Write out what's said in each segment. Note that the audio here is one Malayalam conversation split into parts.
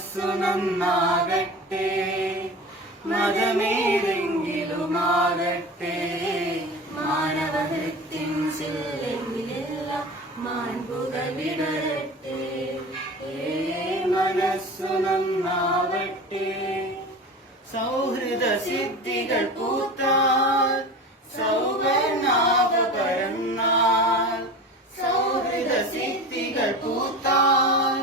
മനസ്സു നന്നാകട്ടെ, മതമേതെങ്കിലുമാകട്ടെ, മാനവഹൃത്തിൻ ചില്ലെങ്കിലെല്ലാം മാൻപുകൾ വിടരട്ടെ. മനസ്സു നന്നാവട്ടെ, സൗഹൃദ സിദ്ധികൾ പൂത്താൽ, സൗവർണാഭ പരന്നാൽ, സൗഹൃദ സിദ്ധികൾ പൂത്താൽ,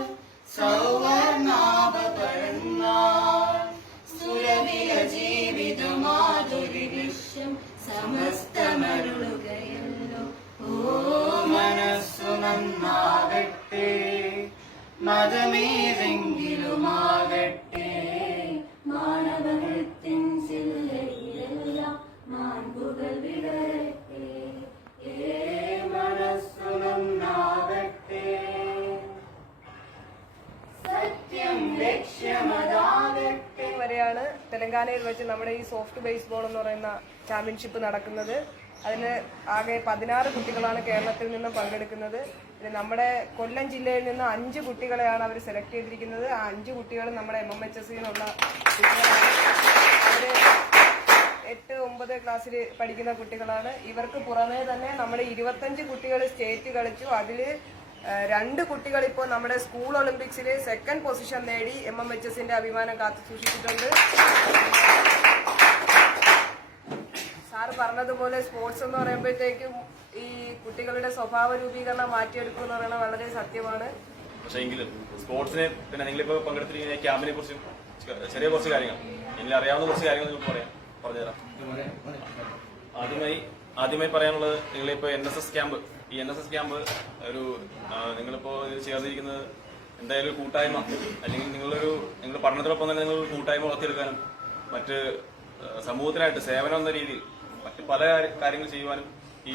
സൗവർണാഭ പരന്നാൽ, സുരവിയ ജീവിതമാതൊരു വിശ്വം സമസ്തമരുളുകയല്ലോ. ഓ മനസ്സു നന്നാകട്ടെ, മതമേതെങ്കിലുമാകട്ടെ, മാനവഹൃത്തിൻ ചില്ലയിലെല്ലാം മാൻപുകൾ വിടരട്ടെ. മനസ്സു നന്നാകട്ടെ, സത്യം ലക്ഷ്യമതാകട്ടെ. വരെയാണ് തെലങ്കാനയിൽ വെച്ച് നമ്മുടെ ഈ സോഫ്റ്റ് ബേസ്ബോൾ എന്ന് പറയുന്ന ചാമ്പ്യൻഷിപ്പ് നടക്കുന്നത്. അതിന് ആകെ 16 കുട്ടികളാണ് കേരളത്തിൽ നിന്ന് പങ്കെടുക്കുന്നത്. നമ്മുടെ കൊല്ലം ജില്ലയിൽ നിന്ന് 5 കുട്ടികളെയാണ് അവർ സെലക്ട് ചെയ്തിരിക്കുന്നത്. ആ 5 കുട്ടികൾ നമ്മുടെ MMHS ന്നുള്ള കുട്ടികളാണ്. അവര് 8-9 ക്ലാസ്സിൽ പഠിക്കുന്ന കുട്ടികളാണ്. ഇവർക്ക് പുറമേ തന്നെ നമ്മുടെ 25 കുട്ടികൾ സ്റ്റേറ്റ് കളിച്ചു. അതിൽ 2 കുട്ടികൾ ഇപ്പോൾ നമ്മുടെ സ്കൂൾ ഒളിമ്പിക്സിൽ 2nd പൊസിഷൻ നേടി MMHSന്റെ അഭിമാനം കാത്തു സൂക്ഷിച്ചിട്ടുണ്ട്. സാറ് പറഞ്ഞതുപോലെ സ്പോർട്സ് എന്ന് പറയുമ്പോഴത്തേക്കും ഈ കുട്ടികളുടെ സ്വഭാവ രൂപീകരണം മാറ്റിയെടുക്കുക എന്ന് പറയുന്നത് വളരെ സത്യമാണ്. പക്ഷേ എങ്കിലും സ്പോർട്സിനെ പിന്നെ നിങ്ങളിപ്പോൾ പങ്കെടുത്തിരിക്കുന്ന ക്യാമ്പിനെ കുറിച്ചും ചെറിയ കുറച്ച് കാര്യങ്ങൾ എനിക്ക് അറിയാവുന്ന കുറച്ച് കാര്യങ്ങൾ നിങ്ങൾക്ക് പറഞ്ഞുതരാം. ആദ്യമായി പറയാനുള്ളത്, നിങ്ങളിപ്പോൾ NSS ക്യാമ്പ്, ഈ NSS ക്യാമ്പ് ഒരു നിങ്ങളിപ്പോൾ ചേർന്നിരിക്കുന്നത് എന്തായാലും ഒരു കൂട്ടായ്മ, അല്ലെങ്കിൽ നിങ്ങളുടെ പഠനത്തോടൊപ്പം തന്നെ നിങ്ങൾ കൂട്ടായ്മ വളർത്തിയെടുക്കാനും മറ്റ് സമൂഹത്തിനായിട്ട് സേവനം എന്ന രീതിയിൽ മറ്റ് പല കാര്യങ്ങൾ ചെയ്യുവാനും ഈ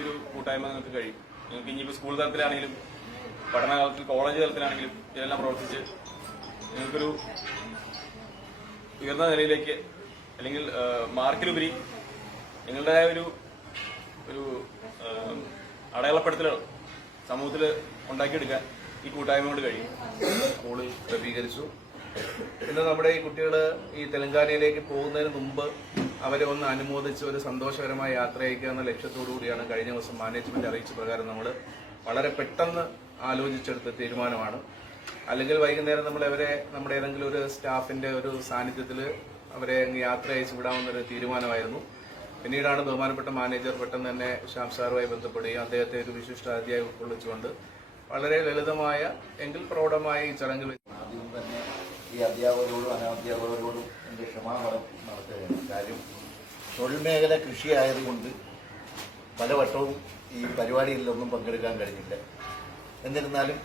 ഒരു കൂട്ടായ്മ നിങ്ങൾക്ക് കഴിയും. നിങ്ങൾക്ക് ഇനിയിപ്പോൾ സ്കൂൾ തലത്തിലാണെങ്കിലും പഠനകാലത്തിൽ കോളേജ് തലത്തിലാണെങ്കിലും ഇതെല്ലാം പ്രവർത്തിച്ച് നിങ്ങൾക്കൊരു ഉയർന്ന നിലയിലേക്ക്, അല്ലെങ്കിൽ മാർക്കിലുപരി നിങ്ങളുടേതായ ഒരു അടയാളപ്പെടുത്തലുകൾ സമൂഹത്തിൽ ഉണ്ടാക്കിയെടുക്കാൻ ഈ കൂട്ടായ്മ കൊണ്ട് കഴിയും. സ്കൂളിൽ ക്രമീകരിച്ചു. ഇന്ന് നമ്മുടെ ഈ കുട്ടികൾ ഈ തെലങ്കാനയിലേക്ക് പോകുന്നതിന് മുമ്പ് അവരെ ഒന്ന് അനുമോദിച്ച് ഒരു സന്തോഷകരമായ യാത്ര അയക്കുക എന്ന ലക്ഷ്യത്തോടു കൂടിയാണ് കഴിഞ്ഞ ദിവസം മാനേജ്മെന്റ് അറിയിച്ച പ്രകാരം നമ്മൾ വളരെ പെട്ടെന്ന് ആലോചിച്ചെടുത്ത തീരുമാനമാണ്. അല്ലെങ്കിൽ വൈകുന്നേരം നമ്മൾ അവരെ നമ്മുടെ ഏതെങ്കിലും ഒരു സ്റ്റാഫിന്റെ ഒരു സാന്നിധ്യത്തിൽ അവരെ യാത്ര അയച്ചു വിടാമെന്നൊരു തീരുമാനമായിരുന്നു. പിന്നീടാണ് ബഹുമാനപ്പെട്ട മാനേജർ പെട്ടെന്ന് തന്നെ ശ്യാം സാറുമായി ബന്ധപ്പെടുകയും അദ്ദേഹത്തെ ഒരു വിശിഷ്ട അതിഥിയായി ഉൾക്കൊള്ളിച്ചുകൊണ്ട് വളരെ ലളിതമായ എങ്കിൽ പ്രൗഢമായ ഈ ചടങ്ങിൽ ആദ്യം തന്നെ ഈ അധ്യാപകരോടും അനധ്യാപകരോടും എൻ്റെ ക്ഷമാപണം നടത്തുകയാണ്. കാര്യം തൊഴിൽ മേഖല കൃഷിയായതുകൊണ്ട് പലവട്ടവും ഈ പരിപാടികളിലൊന്നും പങ്കെടുക്കാൻ കഴിഞ്ഞില്ല. എന്നിരുന്നാലും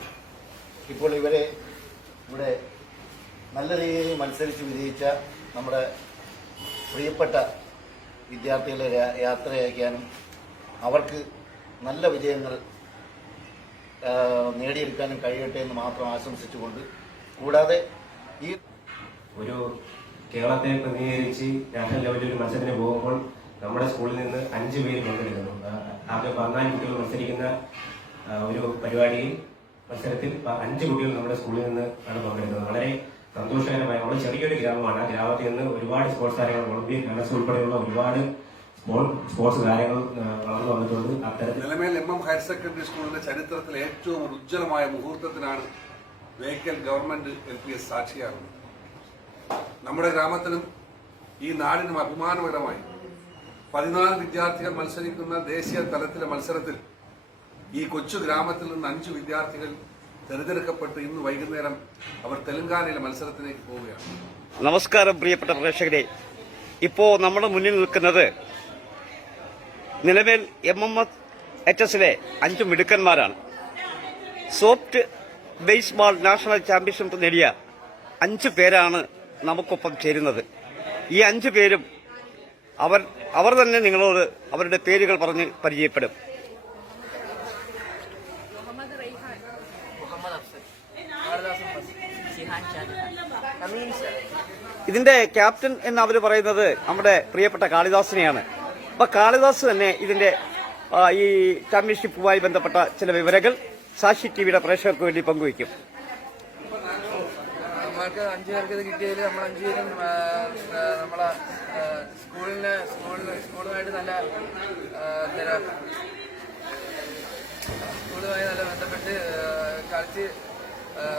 ഇപ്പോൾ ഇവരെ ഇവിടെ നല്ല രീതിയിൽ മത്സരിച്ച് വിജയിച്ച നമ്മുടെ പ്രിയപ്പെട്ട വിദ്യാർത്ഥികളെ യാത്ര അയക്കാനും അവർക്ക് നല്ല വിജയങ്ങൾ നേടിയെടുക്കാനും കഴിയട്ടെ എന്ന് മാത്രം ആശംസിച്ചുകൊണ്ട്, കൂടാതെ ഈ ഒരു കേരളത്തെ പ്രതിനിധീകരിച്ച് നാഷണൽ ലെവലിൽ ഒരു മത്സരത്തിന് പോകുമ്പോൾ നമ്മുടെ സ്കൂളിൽ നിന്ന് 5 പേര് പങ്കെടുക്കുന്നു. ആകെ 14 കുട്ടികൾ മത്സരിക്കുന്ന ഒരു പരിപാടിയിൽ മത്സരത്തിൽ 5 കുട്ടികൾ നമ്മുടെ സ്കൂളിൽ നിന്ന് ആണ് പങ്കെടുക്കുന്നത്. വളരെ സന്തോഷകരമായ, വളരെ ചെറിയൊരു ഗ്രാമമാണ്. ആ ഗ്രാമത്തിൽ നിന്ന് ഒരുപാട് സ്പോർട്സ് താരങ്ങൾ, ഒളിമ്പിക് ഗണസ് ഉൾപ്പെടെയുള്ള ഒരുപാട് സ്പോർട്സ് കാര്യങ്ങൾ വളർന്നു വന്നിട്ടുണ്ട്. അത്തരത്തിൽ നിലമേൽ MM ഹയർ സെക്കൻഡറി സ്കൂളിന്റെ ചരിത്രത്തിലെ ഏറ്റവും ഉജ്ജ്വലമായ മുഹൂർത്തത്തിനാണ് വേക്കൽ ഗവൺമെന്റ് LPS സാക്ഷിയാകുന്നത്. നമ്മുടെ ഗ്രാമത്തിനും ഈ നാടിനും അഭിമാനകരമായി 14 വിദ്യാർത്ഥികൾ മത്സരിക്കുന്ന ദേശീയ തലത്തിലെ മത്സരത്തിൽ ഈ കൊച്ചു ഗ്രാമത്തിൽ നിന്ന് 5 വിദ്യാർത്ഥികൾ തെരഞ്ഞെടുക്കപ്പെട്ട് ഇന്ന് വൈകുന്നേരം അവർ തെലങ്കാനയിലെ മത്സരത്തിലേക്ക് പോവുകയാണ്. നമസ്കാരം പ്രിയപ്പെട്ട പ്രേക്ഷകരെ, ഇപ്പോൾ നമ്മുടെ മുന്നിൽ നിൽക്കുന്നത് നിലവിൽ MMHSലെ 5 മിടുക്കന്മാരാണ്. സോഫ്റ്റ് ബേസ്ബോൾ നാഷണൽ ചാമ്പ്യൻഷിപ്പ് നേടിയ 5 പേരാണ് നമുക്കൊപ്പം ചേരുന്നത്. ഈ 5 പേരും അവർ തന്നെ നിങ്ങളോട് അവരുടെ പേരുകൾ പറഞ്ഞ് പരിചയപ്പെടും. ഇതിന്റെ ക്യാപ്റ്റൻ എന്ന് അവർ പറയുന്നത് നമ്മുടെ പ്രിയപ്പെട്ട കാളിദാസിനെയാണ്. അപ്പൊ കാളിദാസ് തന്നെ ഇതിന്റെ ഈ ചാമ്പ്യൻഷിപ്പുമായി ബന്ധപ്പെട്ട ചില വിവരങ്ങൾ സാക്ഷി ടിവിയുടെ പ്രേക്ഷകർക്ക് വേണ്ടി പങ്കുവയ്ക്കും. ഞങ്ങൾക്ക് 5 പേർക്ക് ഇത് കിട്ടിയതിൽ നമ്മൾ 5 പേരും നമ്മളെ സ്കൂളുമായിട്ട് നല്ല സ്കൂളുമായി നല്ല ബന്ധപ്പെട്ട് കളിച്ച്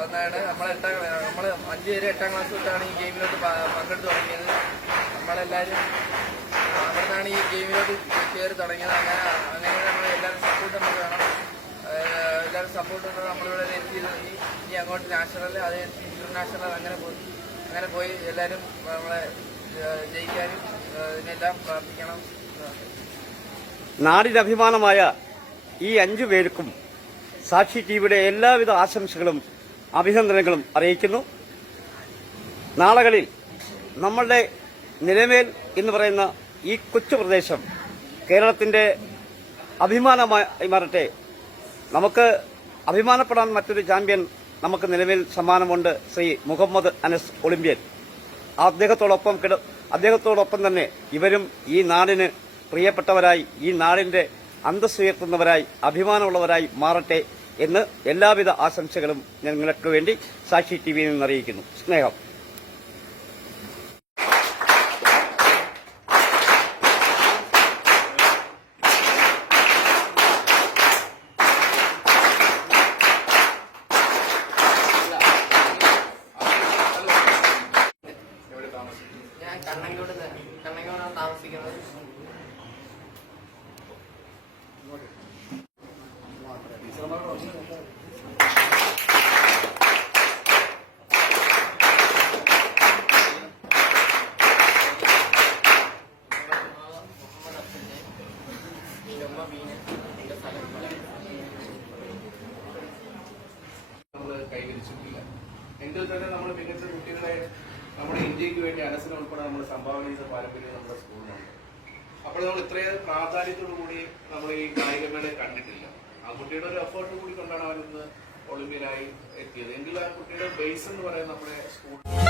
ഒന്നാണ് നമ്മൾ 5 പേര് 8ാം ക്ലാസ് തൊട്ടാണ് ഈ ഗെയിമിലോട്ട് പങ്കെടുത്ത് തുടങ്ങിയത്. നമ്മളെല്ലാവരും അവിടെ നിന്നാണ് ഈ ഗെയിമിലോട്ട് കയറി തുടങ്ങിയത്. അങ്ങനെ നമ്മൾ എല്ലാവരും സപ്പോർട്ട് നമുക്ക് വേണം. എല്ലാവരും സപ്പോർട്ട് ഉണ്ടെങ്കിൽ നമ്മളിവിടെ എത്തി തുടങ്ങി. ഇനി അങ്ങോട്ട് നാഷണൽ, അത് ഇന്റർനാഷണൽ അങ്ങനെ പോയി എല്ലാവരും നമ്മളെ ജയിക്കാനും ഇതിനെല്ലാം പ്രാർത്ഥിക്കണം. നാടിന്റെ അഭിമാനമായ ഈ 5 പേർക്കും സാക്ഷി ടിവിയുടെ എല്ലാവിധ ആശംസകളും അഭിനന്ദനങ്ങളും അറിയിക്കുന്നു. നാളുകളിൽ നമ്മളുടെ നിലമേൽ എന്ന് പറയുന്ന ഈ കൊച്ചു പ്രദേശം കേരളത്തിന്റെ അഭിമാനമായി മാറട്ടെ. നമുക്ക് അഭിമാനപ്പെടാൻ മറ്റൊരു ചാമ്പ്യൻ നമുക്ക് നിലവിൽ സമ്മാനമുണ്ട്, ശ്രീ മുഹമ്മദ് അനസ് ഒളിമ്പ്യൻ. അദ്ദേഹത്തോടൊപ്പം തന്നെ ഇവരും ഈ നാടിന് പ്രിയപ്പെട്ടവരായി, ഈ നാടിന്റെ അന്തസ്സുയർത്തുന്നവരായി, അഭിമാനമുള്ളവരായി മാറട്ടെ എന്ന് എല്ലാവിധ ആശംസകളും ഞങ്ങൾക്ക് വേണ്ടി സാക്ഷി ടിവിയിൽ നിന്ന് അറിയിക്കുന്നു. സ്നേഹം. ഞാൻ കണ്ണങ്കോടാണ് താമസിക്കുന്നത്. നമ്മൾ കൈവരിച്ചിട്ടില്ല എങ്കിൽ തന്നെ നമ്മൾ മികച്ച കുട്ടികളെ നമ്മുടെ ഇന്ത്യക്ക് വേണ്ടി അനസിനെ ഉൾപ്പെടെ നമ്മൾ സംഭാവന ചെയ്ത പാരമ്പര്യം നമ്മുടെ സ്കൂളിലുണ്ട്. അപ്പോൾ നമ്മൾ ഇത്രയും പ്രാധാന്യത്തോടു കൂടി നമ്മൾ ഈ കായികമേളയെ കണ്ടിട്ടില്ല. ആ കുട്ടിയുടെ ഒരു എഫേർട്ട് കൂടി കൊണ്ടാണ് അവരിന്ന് ഒളിമ്പ്യനായി എത്തിയത്. എങ്കിൽ ആ കുട്ടിയുടെ ബേസ് എന്ന് പറയുന്നത് നമ്മുടെ സ്കൂൾ